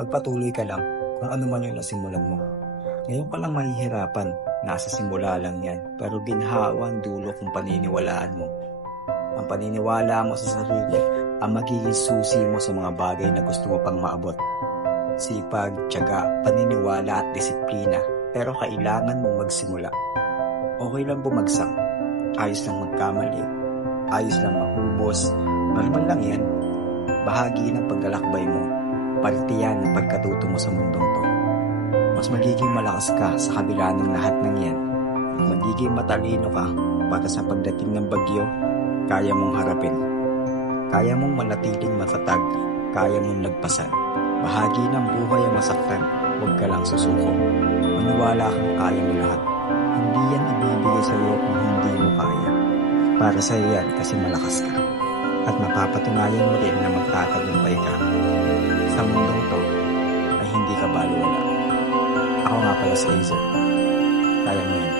Magpatuloy ka lang kung ano man yung nasimulan mo. Ngayon ka lang mahihirapan, nasa simula lang yan, pero ginhawa ang dulo kung paniniwalaan mo. Ang paniniwala mo sa sarili ang magiging susi mo sa mga bagay na gusto mo pang maabot. Sipag, tiyaga, paniniwala at disiplina, pero kailangan mo magsimula. Okay lang bumagsak, ayos lang magkamali, ayos lang mahubos, normal lang yan. Bahagi ng paglalakbay mo, parte yan ng pagkatuto mo sa mundong to. Mas magiging malakas ka sa kabila ng lahat ng yan. Magiging matalino ka para sa pagdating ng bagyo, kaya mong harapin. Kaya mong manatiling matatag, kaya mong lagpasan. Bahagi ng buhay ang masaktan, huwag ka lang susuko. Maniwala kang kaya mo lahat. Hindi yan ibibigay sa iyo kung hindi mo kaya. Para sa iyo yan kasi malakas ka. At mapapatunayan mo rin na magtatagumpay ka. Sa mundong to ay hindi ka baliwala. Ako nga pala si Hazel. Kaya mo yan.